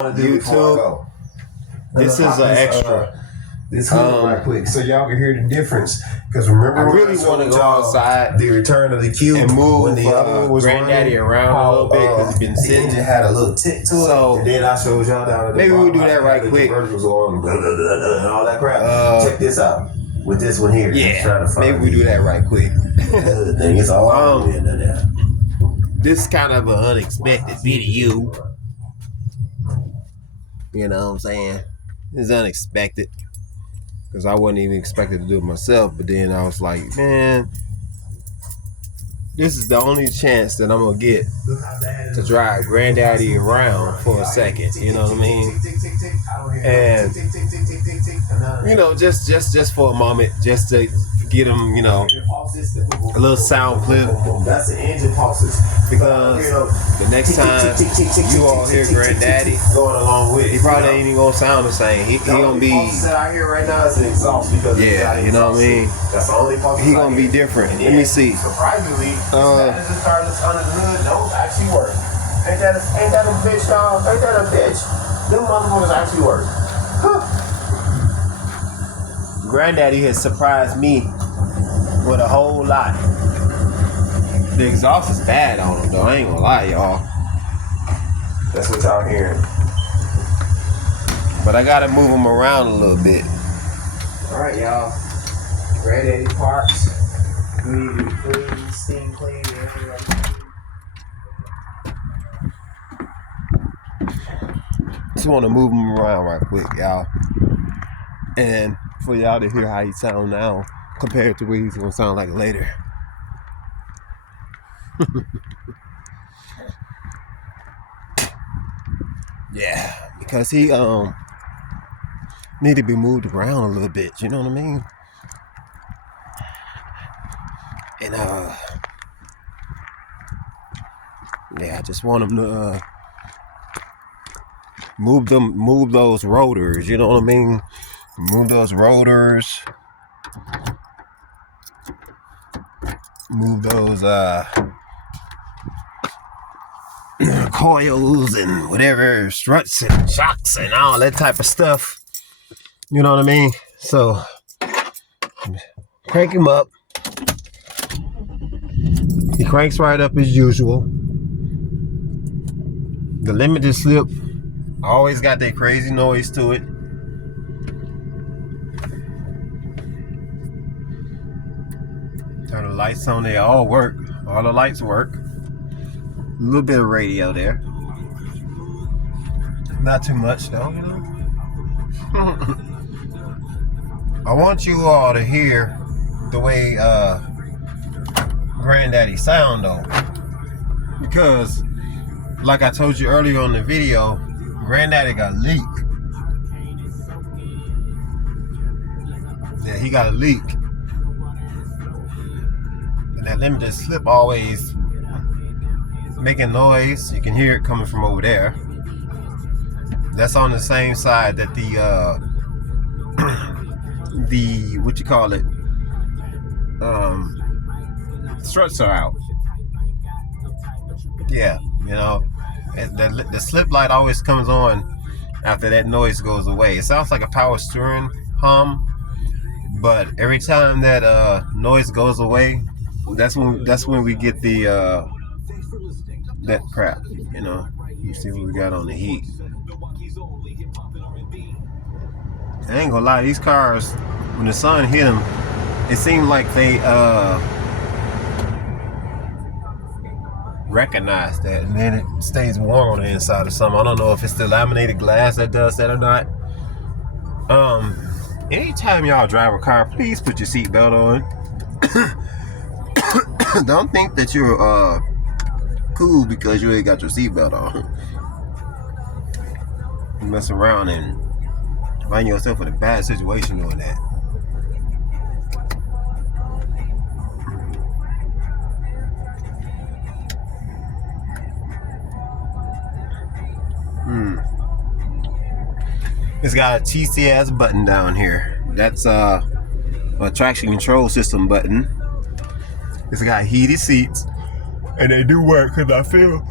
YouTube. This is an extra. This hood right quick, so y'all can hear the difference. Because remember, I really want to go outside, the return of the Q, and move when the other one was Granddaddy around a little bit because he's been the sitting. engine had a little tick to it. And then I showed y'all down at the maybe bottom we'll do that right the quick. converters on, blah, blah, blah, blah, and all that crap. Check this out with this one here. Yeah, maybe we do that right quick. Thing it's all in there. This is kind of an unexpected video. You know what I'm saying? It's unexpected because I wasn't even expected to do it myself. But then I was like, man, this is the only chance that I'm gonna get to drive Granddaddy around for a second. You know what I mean? And you know, just for a moment, just to get him, you know, a little sound clip. That's the engine pulses. Because the next time you all hear Granddaddy going along with it, he probably ain't even gonna sound the same. He gonna be, that I hear right now is an exhaust because you know what I mean. That's the only pulse. He gonna be different. Let me see. Surprisingly, this car that's under the hood don't actually work. Ain't that a bitch, y'all? Ain't that a bitch? Them motherfuckers actually work. Granddaddy has surprised me with a whole lot. The exhaust is bad on him though. I ain't gonna lie, y'all. That's what y'all hearing. But I gotta move him around a little bit. Alright, y'all. Granddaddy parks. Clean, steam clean, everything like that. Just want to move him around right quick, y'all. And for y'all to hear how he sound now compared to what he's gonna sound like later. Yeah, because he need to be moved around a little bit, you know what I mean? And yeah, I just want him to move those rotors, you know what I mean? Move those rotors. Move those coils and whatever, struts and shocks and all that type of stuff. You know what I mean? So crank him up. He cranks right up as usual. The limited slip always got that crazy noise to it. Turn the lights on, they all work. All the lights work. A little bit of radio there. Not too much though, you know. I want you all to hear the way Granddaddy sound though. Because like I told you earlier on the video, Granddaddy got a leak. Yeah, he got a leak. And that limited slip always making noise. You can hear it coming from over there. That's on the same side that the what you call it, struts are out. Yeah, you know, the slip light always comes on after that noise goes away. It sounds like a power steering hum, but every time that noise goes away, that's when we get the that crap, you know. You see what we got on the heat. I ain't gonna lie, these cars, when the sun hit them, it seemed like they recognize that, and then it stays warm on the inside or something. I don't know if it's the laminated glass that does that or not. Anytime y'all drive a car, please put your seatbelt on. Don't think that you're cool because you ain't got your seatbelt on. You mess around and find yourself in a bad situation doing that. It's got a TCS button down here. That's a traction control system button. It's got heated seats, and they do work because I feel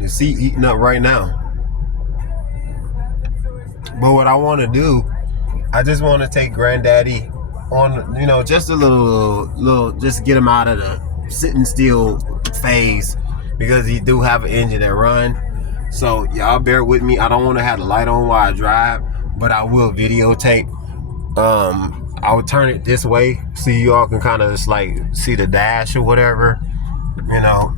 The seat eating up right now. But what I want to do, I just want to take Granddaddy on, you know, just a little, just get him out of the sitting still phase, because he do have an engine that run. So y'all bear with me. I don't want to have the light on while I drive, but I will videotape. I would turn it this way so you all can kind of just like see the dash or whatever, you know.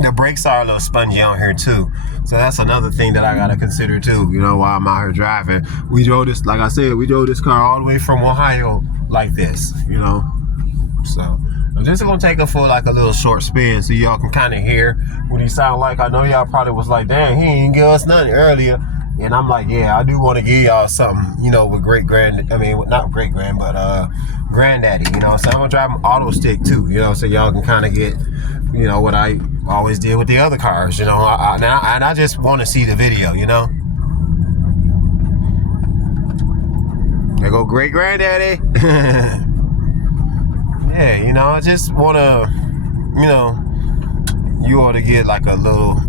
The brakes are a little spongy on here too, so that's another thing that I gotta consider too, you know, while I'm out here driving. We drove this, like I said, we drove this car all the way from Ohio like this, you know. So I'm just gonna take it for like a little short spin so y'all can kind of hear what he sound like. I know y'all probably was like, damn, he ain't give us nothing earlier. And I'm like, yeah, I do want to give y'all something, you know, with Granddaddy, you know. So I'm gonna drive him auto stick too, you know, so y'all can kind of get, you know, what I always did with the other cars, you know. And I just want to see the video, you know. There go great Granddaddy. Yeah, you know, I just want to, you know, you ought to get like a little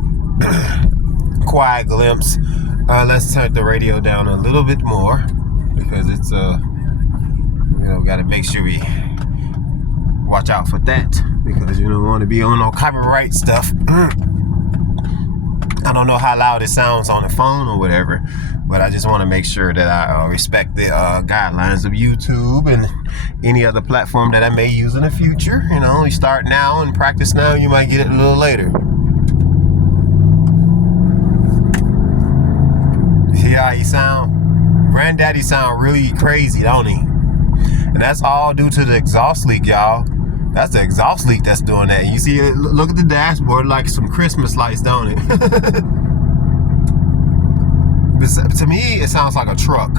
quiet glimpse. Let's turn the radio down a little bit more, because it's you know, got to make sure we watch out for that, because you don't want to be on no copyright stuff. I don't know how loud it sounds on the phone or whatever, but I just want to make sure that I respect the guidelines of YouTube and any other platform that I may use in the future. You know, you start now and practice now, you might get it a little later. See how he sound? Granddaddy sound really crazy, don't he? And that's all due to the exhaust leak, y'all. That's the exhaust leak that's doing that. You see, look at the dashboard like some Christmas lights, don't it? But to me, it sounds like a truck.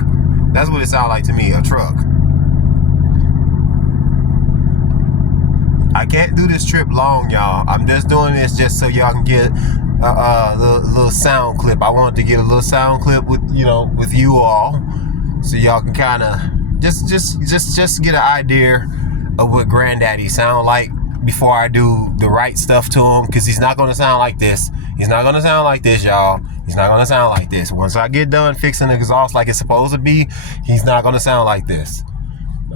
That's what it sounds like to me, a truck. I can't do this trip long, y'all. I'm just doing this just so y'all can get a little sound clip. I wanted to get a little sound clip with, you know, with you all, so y'all can kind of just get an idea of what Granddaddy sound like before I do the right stuff to him, because he's not going to sound like this. He's not going to sound like this, y'all. He's not going to sound like this. Once I get done fixing the exhaust like it's supposed to be, he's not going to sound like this.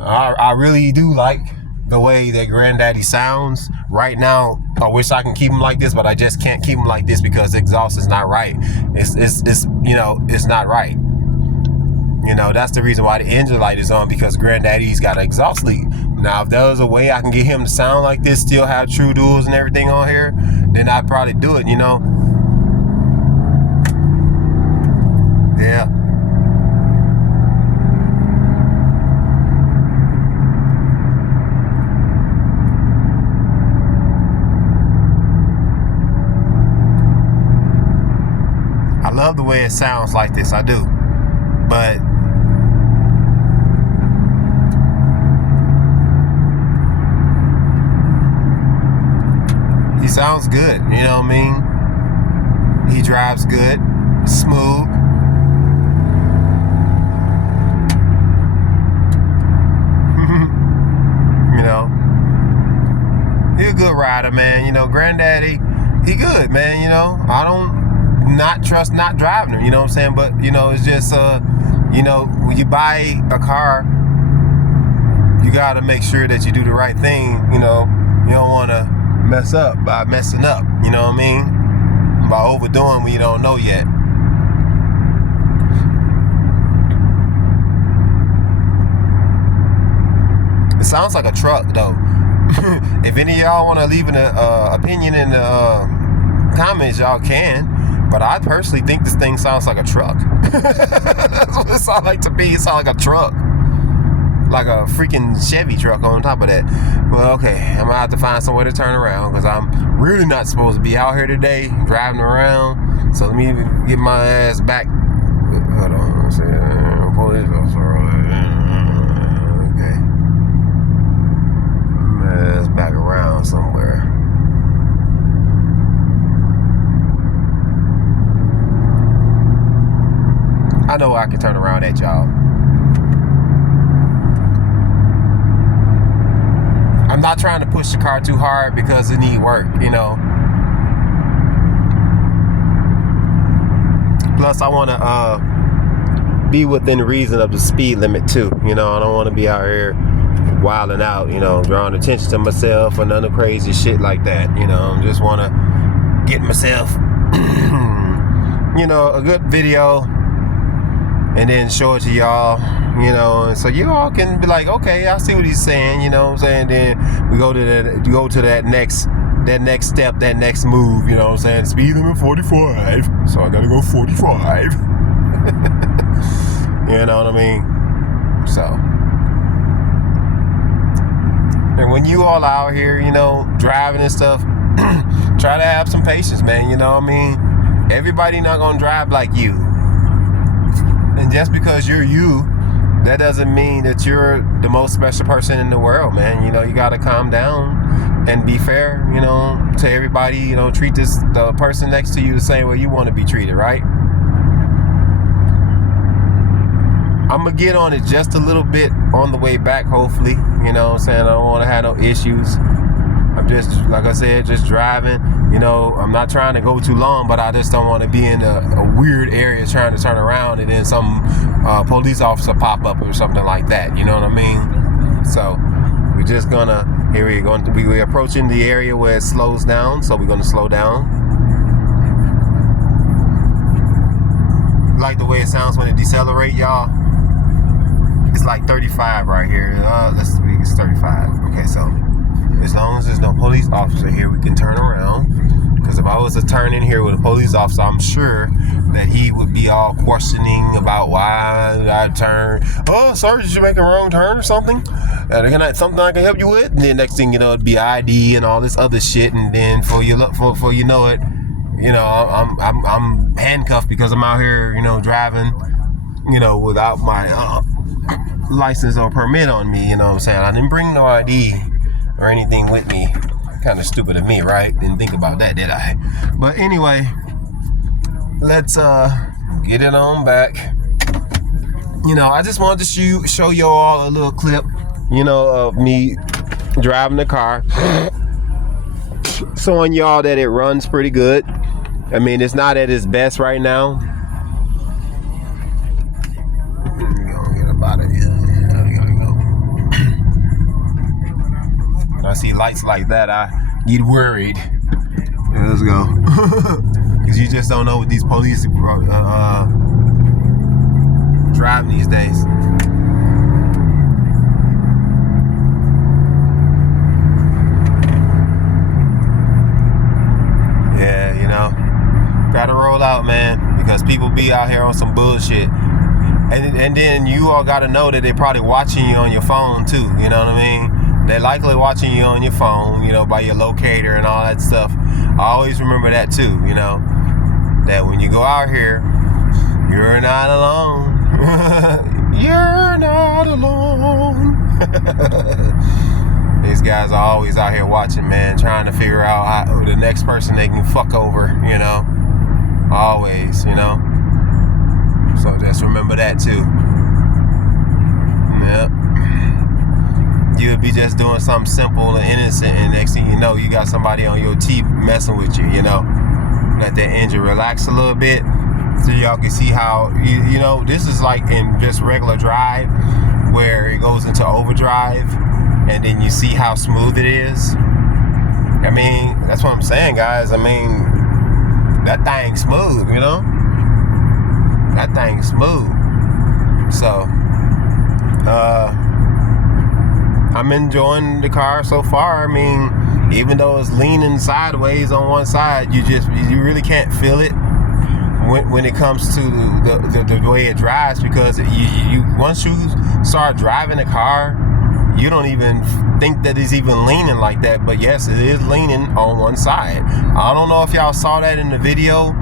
I really do like the way that Granddaddy sounds right now. I wish I can keep him like this, but I just can't keep him like this because the exhaust is not right. It's you know, it's not right. You know, that's the reason why the engine light is on, because Granddaddy's got an exhaust leak. Now, if there was a way I can get him to sound like this, still have true duals and everything on here, then I'd probably do it, you know. Yeah. I love the way it sounds like this, I do. But he sounds good, you know what I mean? He drives good, smooth. You know, he's a good rider, man. You know, Granddaddy, he good, man. You know, I don't not trust not driving him, you know what I'm saying? But, you know, it's just, you know, when you buy a car, you got to make sure that you do the right thing, you know. You don't want to mess up by messing up, you know what I mean? By overdoing when you don't know yet. It sounds like a truck, though. If any of y'all want to leave an opinion in the comments, y'all can. But I personally think this thing sounds like a truck. That's what it sounds like to me. It sounds like a truck. Like a freaking Chevy truck on top of that. Well, okay, I'm gonna have to find somewhere to turn around, because I'm really not supposed to be out here today driving around. So let me get my ass back. Hold on, let's see. Police officer. Okay. My ass back around somewhere. I know I can turn around at y'all. I'm not trying to push the car too hard because it needs work, you know. plus I want to be within reason of the speed limit too. You know, I don't want to be out here wilding out, you know, drawing attention to myself or none of crazy shit like that. You know, I just want to get myself, you know, a good video and then show it to y'all, you know, and so you all can be like, okay, I see what he's saying, you know what I'm saying? Then we go to that next step, that next move, you know what I'm saying? Speed limit 45, so I gotta go 45. You know what I mean? So, and when you all out here, you know, driving and stuff, try to have some patience, man, you know what I mean? Everybody not gonna drive like you. And just because you're you, that doesn't mean that you're the most special person in the world, man. You know, you gotta calm down and be fair, you know, to everybody. You know, treat the person next to you the same way you want to be treated, right? I'm gonna get on it just a little bit on the way back, hopefully. You know what I'm saying? I don't want to have no issues. I'm just, like I said, just driving. You know, I'm not trying to go too long, but I just don't want to be in a weird area trying to turn around and then some police officer pop up or something like that. You know what I mean? So we're just gonna, we're approaching the area where it slows down, so we're gonna slow down. Like the way it sounds when it decelerate, y'all. It's like 35 right here. It's 35. Okay, so as long as there's no police officer here, we can turn around. Because if I was to turn in here with a police officer, I'm sure that he would be all questioning about why I turned. Oh, sir, did you make a wrong turn or something? Something I can help you with? And then next thing you know, it'd be ID and all this other shit. And then for you know it, you know, I'm handcuffed because I'm out here, you know, driving, you know, without my license or permit on me. You know what I'm saying? I didn't bring no ID or anything with me. Kind of stupid of me, right? Didn't think about that, did I? But anyway, let's get it on back. You know, I just wanted to show you all a little clip, you know, of me driving the car, showing y'all that it runs pretty good. I mean, it's not at its best right now. When I see lights like that, I get worried. Yeah, let's go. Because you just don't know what these police driving these days. Yeah, you know, gotta roll out, man, because people be out here on some bullshit. And then you all gotta know that they're probably watching you on your phone too, you know what I mean? They're likely watching you on your phone, you know, by your locator and all that stuff. I always remember that too, you know, that when you go out here, you're not alone. You're not alone. These guys are always out here watching, man, trying to figure out how the next person they can fuck over, you know, always, you know. So just remember that too. Yep. You'll be just doing something simple and innocent, and next thing you know, you got somebody on your teeth messing with you, you know. Let that engine relax a little bit so y'all can see how, you know, this is like in just regular drive where it goes into overdrive and then you see how smooth it is. I mean, that's what I'm saying, guys. I mean, that thing's smooth, you know. That thing's smooth. So, I'm enjoying the car so far. I mean, even though it's leaning sideways on one side, you really can't feel it when it comes to the way it drives, because you once you start driving the car, you don't even think that it's even leaning like that. But yes, it is leaning on one side. I don't know if y'all saw that in the video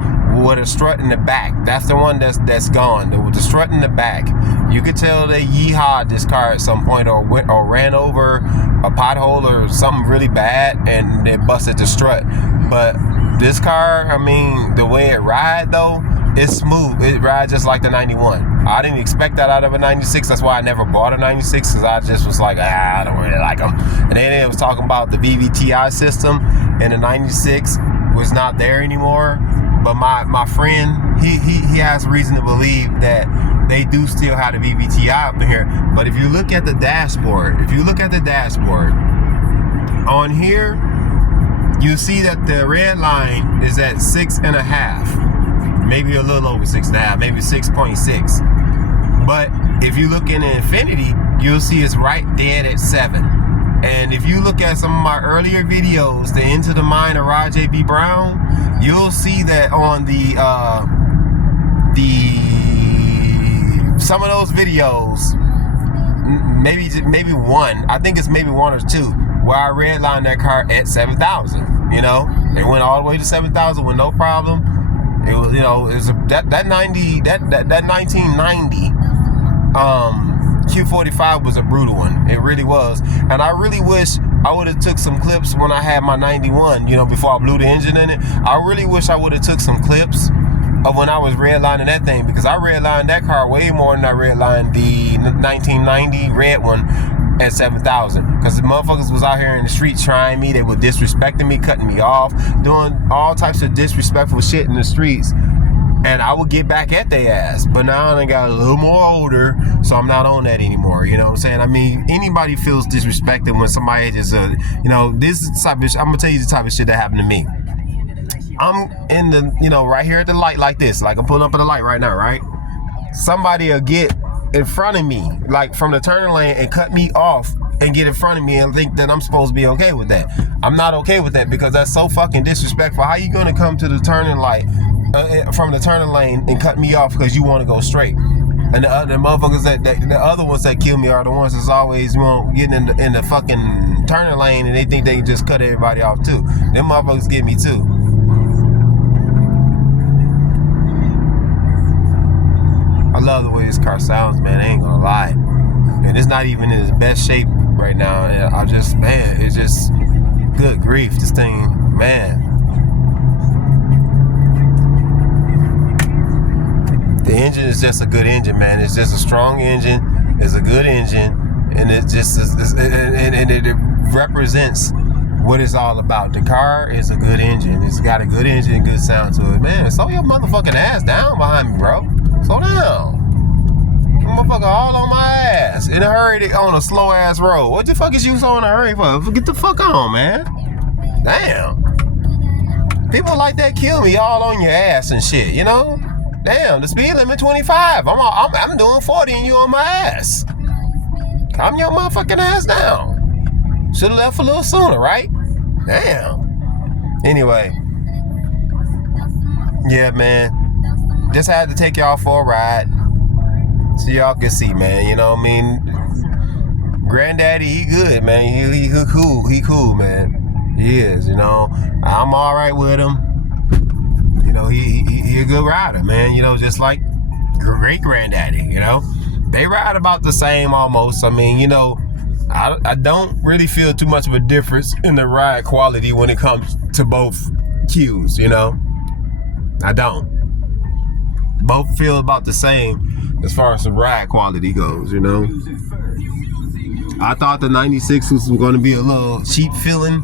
with a strut in the back. That's the one that's gone. With the strut in the back, you could tell they yeehawed this car at some point, or ran over a pothole or something really bad, and they busted the strut. But this car, I mean, the way it rides though, it's smooth. It rides just like the 91. I didn't expect that out of a 96. That's why I never bought a 96, because I just was like, I don't really like them. And then it was talking about the VVTi system, and the 96 was not there anymore. But my friend he has reason to believe that they do still have the VVTi up in here. But if you look at the dashboard, on here, you see that the red line is at 6.5, maybe a little over 6.5, maybe 6.6. But if you look in the Infiniti, you'll see it's right dead at 7. And if you look at some of my earlier videos, the Into the Mind of Rajay B. Brown, you'll see that on some of those videos, maybe one, I think it's maybe one or two, where I redlined that car at 7,000. You know, they went all the way to 7,000 with no problem. It was, you know, it was that 1990 Q45 was a brutal one. It really was. And I really wish I would have took some clips when I had my 91, you know, before I blew the engine in it. I really wish I would have took some clips of when I was redlining that thing, because I redlined that car way more than I redlined the 1990 red one at 7,000. Because the motherfuckers was out here in the street trying me. They were disrespecting me, cutting me off, doing all types of disrespectful shit in the streets. And I would get back at their ass. But now I got a little more older, so I'm not on that anymore. You know what I'm saying? I mean, anybody feels disrespected when somebody just, you know, this is the type of shit. I'm going to tell you the type of shit that happened to me. I'm in the, you know, right here at the light like this. Like I'm pulling up at the light right now, right? Somebody will get in front of me, like from the turning lane, and cut me off and get in front of me and think that I'm supposed to be okay with that. I'm not okay with that, because that's so fucking disrespectful. How you gonna come to the turning light from the turning lane and cut me off because you want to go straight? And the motherfuckers the other ones that kill me are the ones that's always, you know, getting in the fucking turning lane, and they think they can just cut everybody off too. Them motherfuckers get me too. I love the way this car sounds, man. I ain't gonna lie. And it's not even in its best shape right now. And I just, man, it's just, good grief, this thing, man. The engine is just a good engine, man. It's just a strong engine. It's a good engine, and it just is, and it represents what it's all about. The car is a good engine. It's got a good engine, good sound to it, man. Slow your motherfucking ass down behind me, bro. Slow down. Motherfucker all on my ass in a hurry on a slow ass road. What the fuck is you so in a hurry for? Get the fuck on, man. Damn. People like that kill me all on your ass and shit, you know? Damn, the speed limit 25. I'm doing 40 and you on my ass. Calm your motherfucking ass down. Should've left a little sooner, right? Damn. Anyway. Yeah, man. Just had to take y'all for a ride so y'all can see, man. You know what I mean? Granddaddy, he good, man. He cool. He cool, man. He is, you know. I'm all right with him. You know, he a good rider, man. You know, just like great granddaddy, you know. They ride about the same almost. I mean, you know, I don't really feel too much of a difference in the ride quality when it comes to both Qs, you know. I don't. Both feel about the same as far as the ride quality goes, you know. I thought the 96 was going to be a little cheap feeling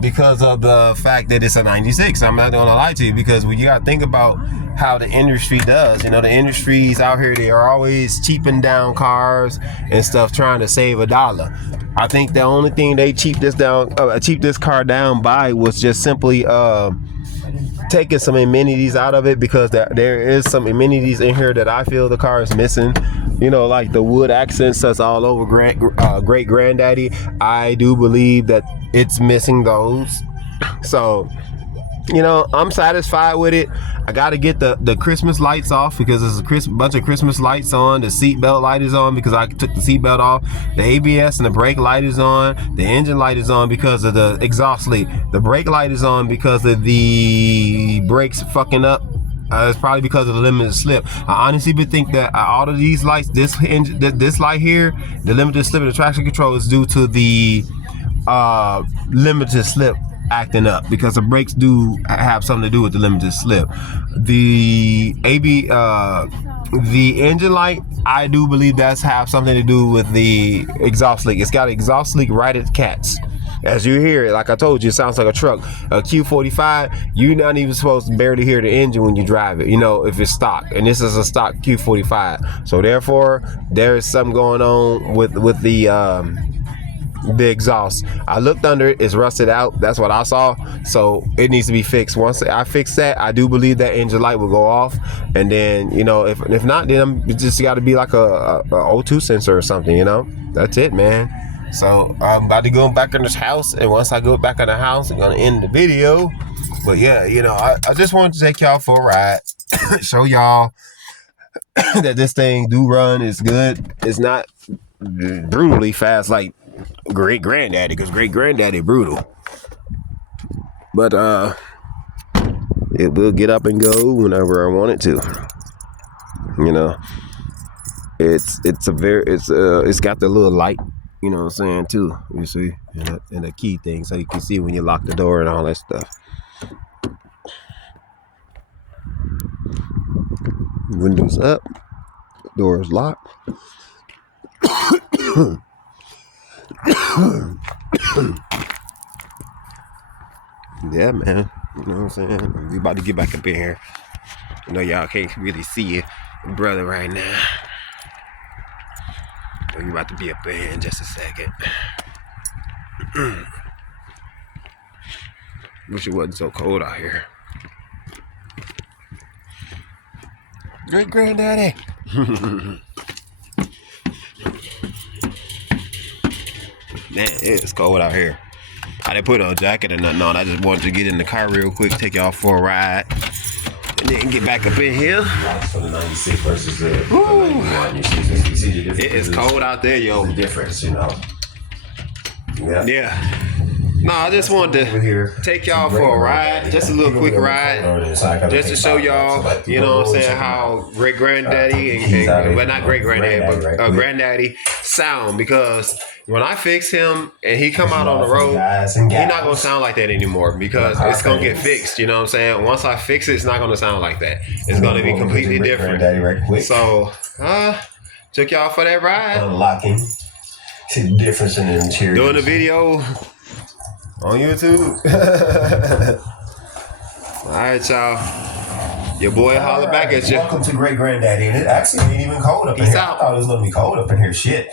because of the fact that it's a 96. I'm not going to lie to you, because when you got to think about how the industry does, you know, the industries out here, they are always cheaping down cars and stuff, trying to save $1. I think the only thing they cheaped this car down by was just simply taking some amenities out of it, because there is some amenities in here that I feel the car is missing. You know, like the wood accents that's all over great granddaddy. I do believe that it's missing those. So, you know, I'm satisfied with it. I got to get the Christmas lights off, because there's a bunch of Christmas lights on. The seatbelt light is on because I took the seatbelt off. The ABS and the brake light is on. The engine light is on because of the exhaust leak. The brake light is on because of the brakes fucking up. It's probably because of the limited slip. I honestly think that all of these lights, this light here, the limited slip and the traction control, is due to the limited slip acting up, because the brakes do have something to do with the limited slip. The engine light, I do believe that's have something to do with the exhaust leak. It's got an exhaust leak right at the cats. as you hear it, like I told you, it sounds like a truck. A Q45, you're not even supposed to barely hear the engine when you drive it, you know, if it's stock. And this is a stock Q45. So therefore, there is something going on with the exhaust. I looked under it, it's rusted out. That's what I saw. So it needs to be fixed. Once I fix that, I do believe that engine light will go off. And then, you know, if not, then it just got to be like a O2 sensor or something, you know. That's it, man. So I'm about to go back in this house, and once I go back in the house, I'm gonna end the video. But yeah, you know, I just wanted to take y'all for a ride, show y'all that this thing do run. It's good. It's not brutally fast like great granddaddy, because great granddaddy brutal, but it will get up and go whenever I want it to. You know, it's got the little light, you know what I'm saying, too, you see, and the key thing, so you can see when you lock the door and all that stuff. Windows up, doors locked. Yeah, man, you know what I'm saying, we about to get back up in here. I know y'all can't really see your brother right now. We're about to be up in here in just a second. Wish it wasn't so cold out here. Great granddaddy. Man, it's cold out here. I didn't put on a jacket or nothing on. I just wanted to get in the car real quick, take y'all for a ride, and then get back up in here. For the 96 versus the 91, you see the difference. It is cold out there, yo. The difference, you know. Yeah. No, I just wanted to take y'all for a ride, just a little quick ride, just to show y'all, you know what I'm saying, how great granddaddy and well, not great granddaddy, but granddaddy sound, because when I fix him and he come out on the road, he not gonna sound like that anymore, because it's gonna get fixed. You know what I'm saying? Once I fix it, it's not gonna sound like that. It's gonna be completely different. So, took y'all for that ride. Unlocking the difference in the interior. Doing the video on YouTube. All right, y'all. Your boy holler back at you. Welcome to Great Granddaddy. And it actually ain't even cold up in here. I thought it was gonna be cold up in here. Shit.